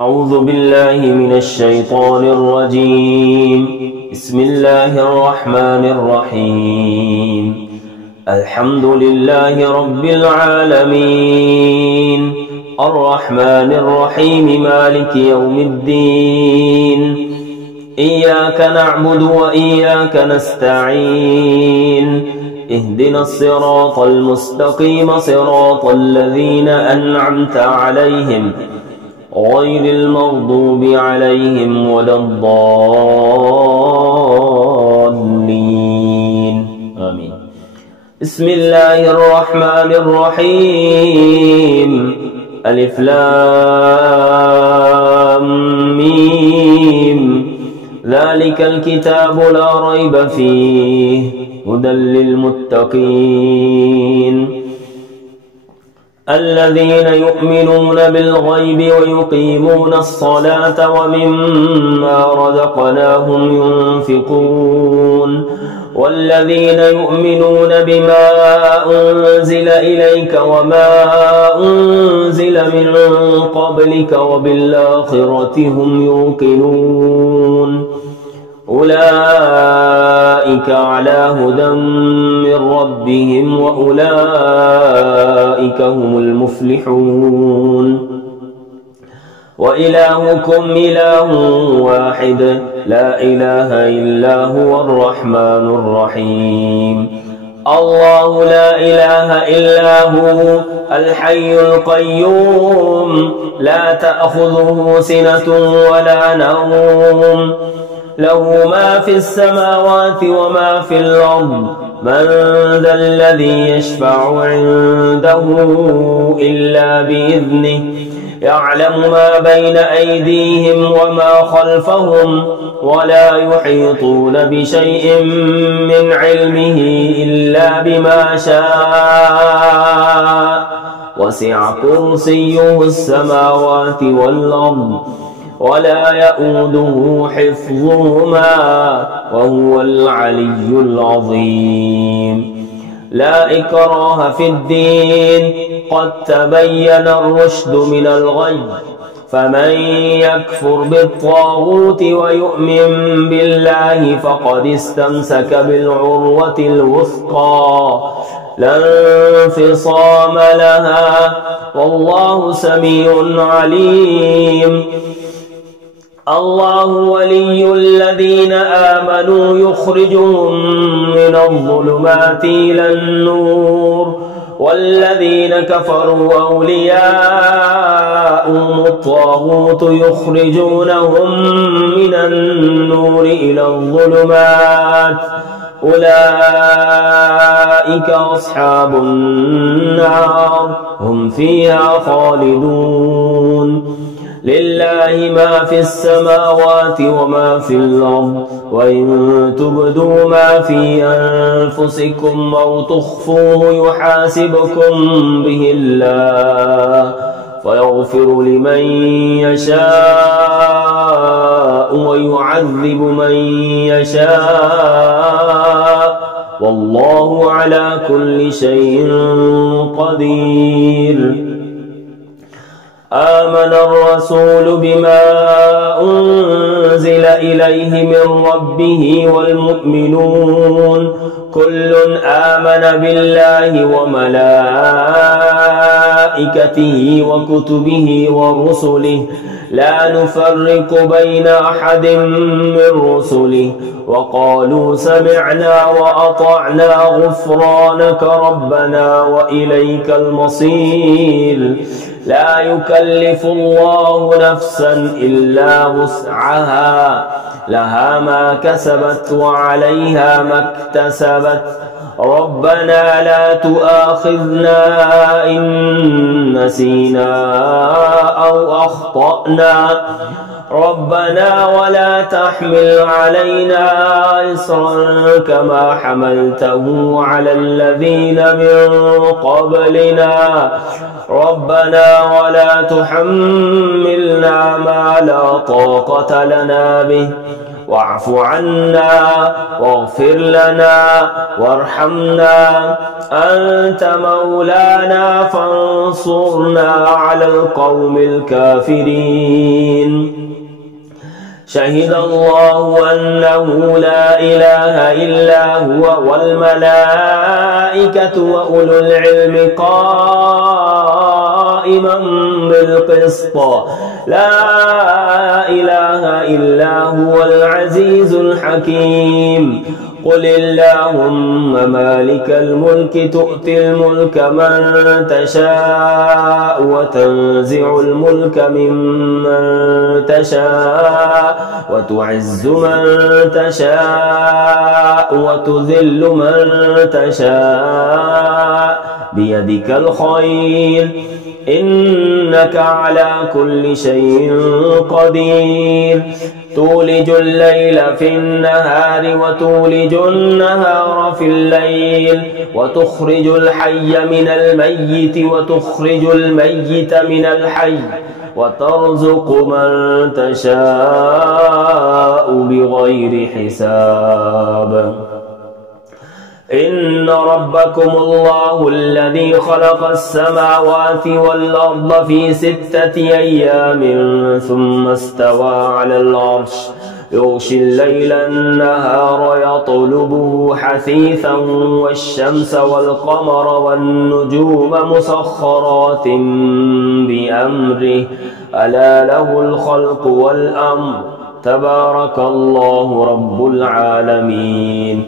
أعوذ بالله من الشيطان الرجيم. بسم الله الرحمن الرحيم. الحمد لله رب العالمين الرحمن الرحيم مالك يوم الدين. إياك نعبد وإياك نستعين. اهدنا الصراط المستقيم صراط الذين أنعمت عليهم غير المغضوب عليهم ولا الضالين آمين. بسم الله الرحمن الرحيم. ألف لام ميم. ذلك الكتاب لا ريب فيه هدى للمتقين الذين يؤمنون بالغيب ويقيمون الصلاة ومما رزقناهم ينفقون والذين يؤمنون بما أنزل إليك وما أنزل من قبلك وبالآخرة هم يوقنون أولئك على هدى من ربهم وأولئك هم المفلحون. وإلهكم إله واحد لا إله إلا هو الرحمن الرحيم. الله لا إله إلا هو الحي القيوم لا تأخذه سنة ولا نوم له ما في السماوات وما في الأرض. من ذا الذي يشفع عنده إلا بإذنه يعلم ما بين أيديهم وما خلفهم ولا يحيطون بشيء من علمه إلا بما شاء وسع كرسيه السماوات والأرض ولا يؤوده حفظهما وهو العلي العظيم. لا إكراه في الدين قد تبين الرشد من الغي فمن يكفر بالطاغوت ويؤمن بالله فقد استمسك بالعروة الوثقى لا انفصام لها والله سميع عليم. الله ولي الذين آمنوا يخرجهم من الظلمات إلى النور والذين كفروا أولياءهم الطاغوت يخرجونهم من النور إلى الظلمات أولئك أصحاب النار هم فيها خالدون. لله ما في السماوات وما في الأرض وإن تبدوا ما في أنفسكم أو تخفوه يحاسبكم به الله فيغفر لمن يشاء ويعذب من يشاء والله على كل شيء قدير. آمن الرسول بما أنزل إليه من ربه والمؤمنون كل آمن بالله وملائكته وكتبه ورسله لا نفرق بين أحد من رسله وقالوا سمعنا وأطعنا غفرانك ربنا وإليك المصير. لا يكلف الله نفسا إلا وسعها لها ما كسبت وعليها ما اكتسبت ربنا لا تؤاخذنا إن نسينا أو أخطأنا ربنا ولا تحمل علينا إصرا كما حملته على الذين من قبلنا ربنا ولا تحملنا ما لا طاقة لنا به واعف عنا واغفر لنا وارحمنا أنت مولانا فانصرنا على القوم الكافرين. شهد الله أنه لا إله إلا هو والملائكة وأولو العلم قائما بالقسط لا إله إلا هو العزيز الحكيم. قل اللهم مالك الملك تؤتي الملك من تشاء وتنزع الملك ممن تشاء وتعز من تشاء وتذل من تشاء بيدك الخير إنك على كل شيء قدير. تولج الليل في النهار وتولج النهار في الليل وتخرج الحي من الميت وتخرج الميت من الحي وترزق من تشاء بغير حساب. إن ربكم الله الذي خلق السماوات والأرض في 6 أيام ثم استوى على العرش يغشي الليل النهار يطلبه حثيثا والشمس والقمر والنجوم مسخرات بأمره ألا له الخلق والأمر تبارك الله رب العالمين.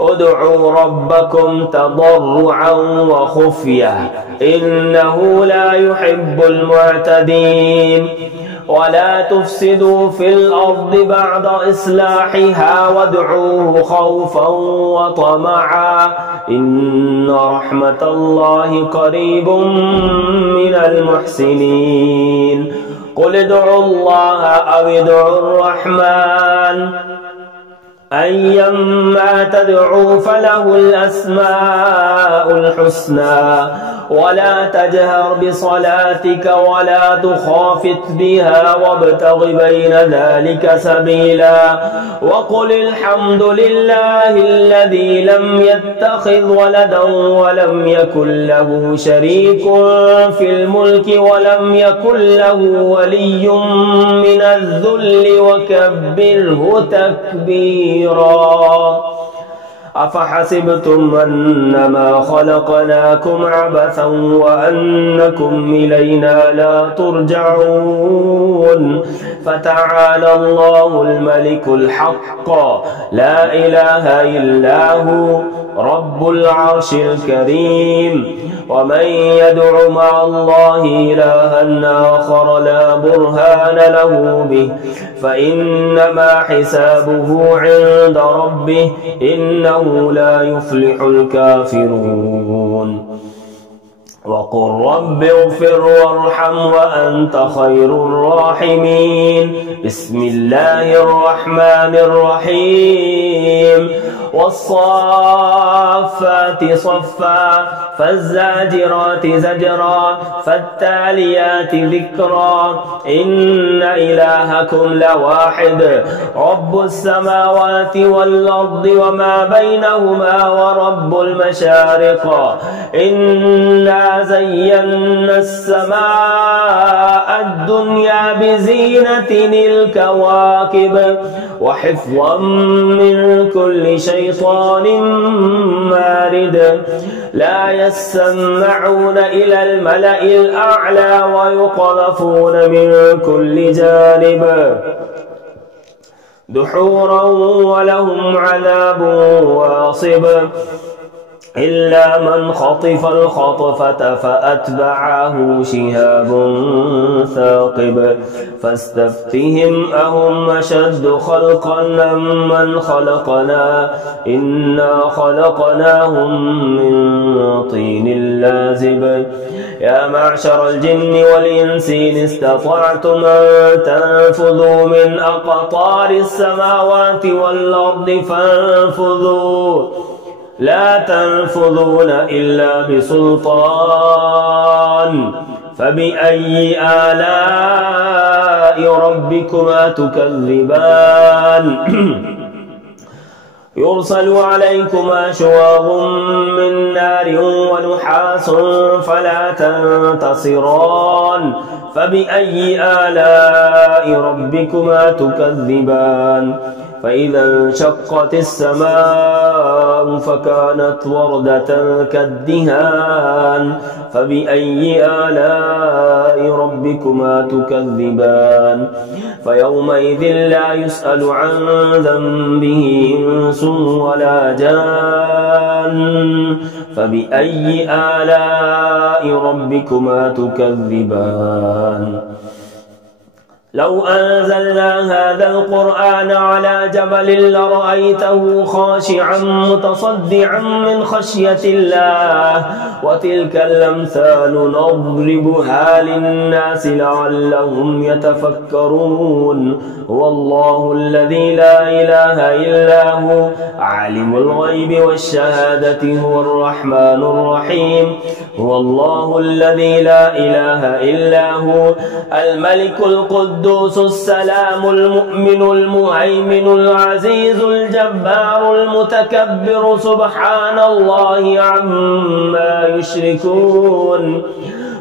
ادعوا ربكم تضرعا وخفية إنه لا يحب المعتدين. ولا تفسدوا في الأرض بعد إصلاحها وادعوه خوفا وطمعا إن رحمة الله قريب من المحسنين. قل ادعوا الله أو ادعوا الرحمن أيما تدعوا فله الأسماء الحسنى ولا تجهر بصلاتك ولا تخافت بها وابتغ بين ذلك سبيلا. وقل الحمد لله الذي لم يتخذ ولدا ولم يكن له شريك في الملك ولم يكن له ولي من الذل وكبره تكبيرا. أفحسبتم أنما خلقناكم عبثا وأنكم إلينا لا ترجعون. فتعالى الله الملك الحق لا إله إلا هو رب العرش الكريم. ومن يدع مع الله إلها آخر لا برهان له به فإنما حسابه عند ربه إنه لا يفلح الكافرون. وقل رب اغفر وارحم وأنت خير الراحمين. بسم الله الرحمن الرحيم. والصافات صفا فالزاجرات زجرا فالتاليات ذكرا إن إلهكم لواحد رب السماوات والأرض وما بينهما ورب المشارق. إنا زينا السماء الدنيا بزينة الكواكب وحفظا من كل شيطان مارد. لا يسمعون إلى الملأ الأعلى ويقذفون من كل جانب دحورا ولهم عذاب واصب إلا من خطف الخطفة فأتبعه شهاب ثاقب. فاستفتهم أهم أشد خلقا أم من خلقنا إنا خلقناهم من طين لازب. يا معشر الجن والإنس إن استطعتم أن تنفذوا من أقطار السماوات والأرض فانفذوا لا تنفذون إلا بسلطان فبأي آلاء ربكما تكذبان يرسل عليكما شواظ من نار ونحاس فلا تنتصران فبأي آلاء ربكما تكذبان فإذا انشقت السماء فكانت وردة كالدهان فبأي آلاء ربكما تكذبان فيومئذ لا يسأل عن ذنبه إنس ولا جان فبأي آلاء ربكما تكذبان لو أنزلنا هذا القرآن على جبل لرأيته خاشعا متصدعا من خشية الله وتلك الأمثال نضربها للناس لعلهم يتفكرون هو الله الذي لا إله إلا هو عالم الغيب والشهادة هو الرحمن الرحيم هو الله الذي لا إله إلا هو الملك القدوس السلام المؤمن المهيمن العزيز الجبار المتكبر سبحان الله عما يشركون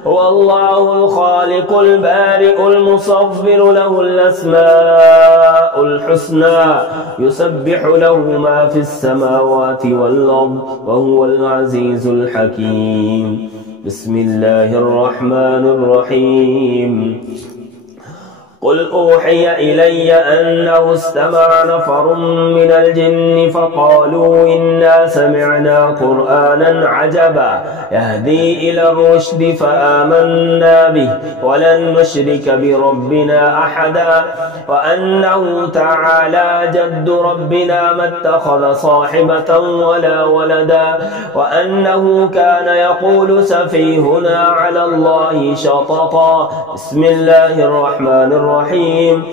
هو الله الخالق البارئ المصور له الأسماء الحسنى يسبح له ما في السماوات والأرض وهو العزيز الحكيم بسم الله الرحمن الرحيم قل أوحي إلي أنه استمع نفر من الجن فقالوا إنا سمعنا قرآنا عجبا يهدي إلى الرشد فآمنا به ولن نشرك بربنا أحدا وأنه تعالى جد ربنا ما اتخذ صاحبة ولا ولدا وأنه كان يقول سفيهنا على الله شططا بسم الله الرحمن الرحيم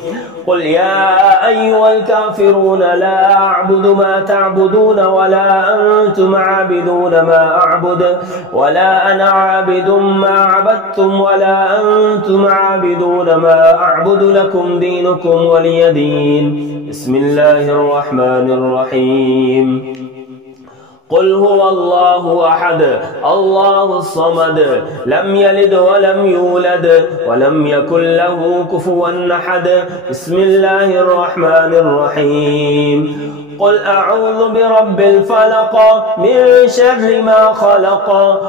قل يا أيها الكافرون لا أعبد ما تعبدون ولا أنتم عابدون ما أعبد ولا أنا عابد ما عبدتم ولا أنتم عابدون ما أعبد لكم دينكم ولي دين بسم الله الرحمن الرحيم قل هو الله أحد الله الصمد لم يلد ولم يولد ولم يكن له كفوا أحد بسم الله الرحمن الرحيم قل أعوذ برب الفلق من شر ما خلق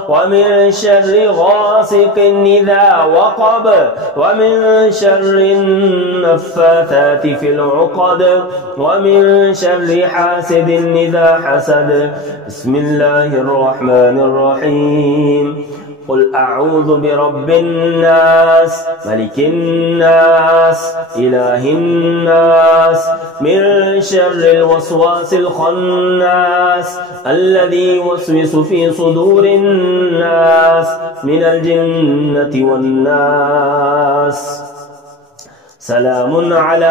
ومن شر غاسق إذا وقب ومن شر النفاثات في العقد ومن شر حاسد إذا حسد بسم الله الرحمن الرحيم قل أعوذ برب الناس ملك الناس إله الناس من شر الوسواس الخناس الذي يوسوس في صدور الناس من الجنة والناس سلام على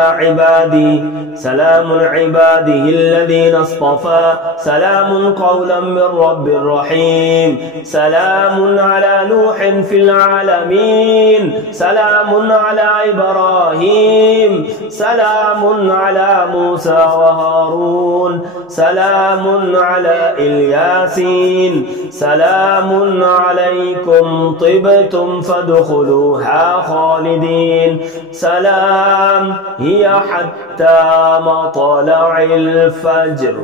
عباده الذين اصطفى سلام قولا من رب رحيم سلام على نوح في العالمين سلام على إبراهيم سلام على موسى وهارون سلام على الياسين سلام عليكم طبتم فادخلوها خالدين سلام هي حتى مطلع الفجر.